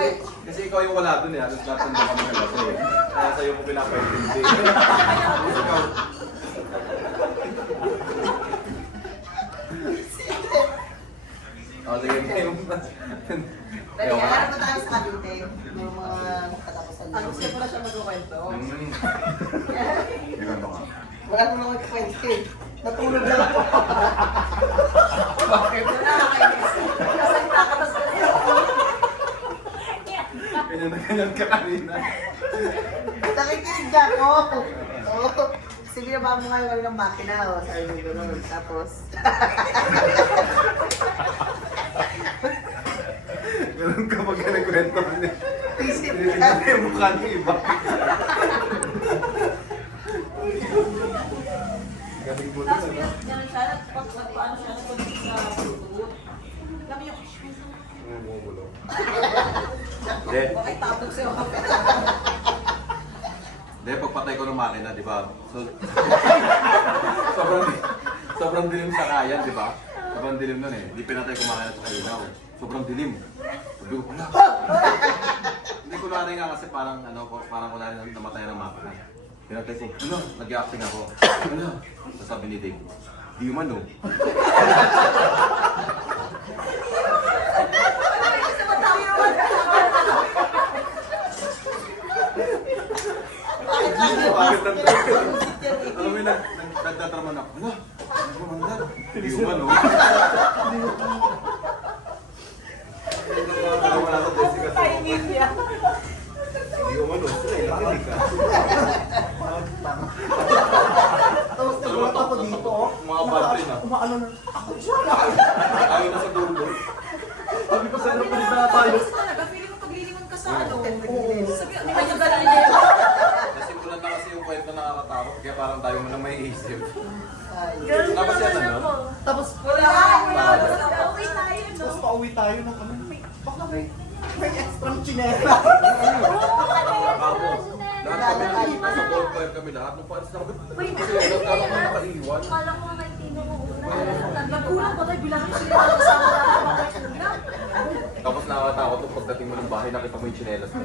Okay. Kasi ikaw yung wala dun eh. Halos lahat ng kami na lahat eh. Kaya sa'yo mo pinapaintindi. Ikaw. O, sige. Pero yan, ano tayo sa Cavite? Yung mga katapusan. Ano siya pala siya magkukwento? Ikaw ba ka? Wala ko naman kakwento eh. Natulog lang ako. Bakit? Nakakainis. Kasi takatas ka rin. Ganyan na ganyan ka kanina. Nakikinig ako. Oo. Kasi binaba mo nga yung ng makina. O, sabi mo gano'n. Tapos, Ganun ka pag nagkwento niya. isip Tinitingnan mo yung mukha ng iba. Galing mo Tapos dun, ano? ganun siya, paano siya nagpunta sa Bluetooth. Kami yung, Bumubulo. Hindi. bakit tabog sa'yo kape? Hindi, pagpatay ko ng makina, di ba? So, sobrang dilim sa kayan, di ba? Sobrang dilim nun eh. Hindi pinatay ko makina sa ilaw. Sobrang dilim. Sabi ko, wala. Hindi ko na nga kasi parang parang wala rin namatay ng makina. Pinatay ko, nag-acting ako. Sasabi ni Dave, di umano. Bakit lang yun? Bakit ang Pinapalusit yan eh. Alam mo yun, nagtatraman ako. Hindi mo mandar. Di umano. Wala sa Jessica sa Timing niya. Di umano. Nakinig ka. Tapos nagulat ako dito. oh. Mga battery na. Umaano na. Ako dyan. Ayaw na sa dulo. Sabi ko sana pa rin na tayo. Tapos talaga, feeling mo paglilingon ka sa ano. Oo. Sabi, may kanyang niya. Nasimulan na kasi yung kwento nakakatakot. Kaya parang tayo mo na may isip. Ay. Tapos yan ano? Tapos, Wala. Pauwi tayo, no? tapos pauwi tayo ng ano. Baka may extra chinela. Ako. Lahat kami nasa ball fire kami lahat. Nung paalis na kami. Kasi lahat kala ko nakaiwan. Kala ko may tino mo una. Nagkulang pa tayo, bilangin sila na kasama natin mga kulang. Tapos nakakatakot nung pagdating mo ng bahay, nakita mo yung chinelas mo.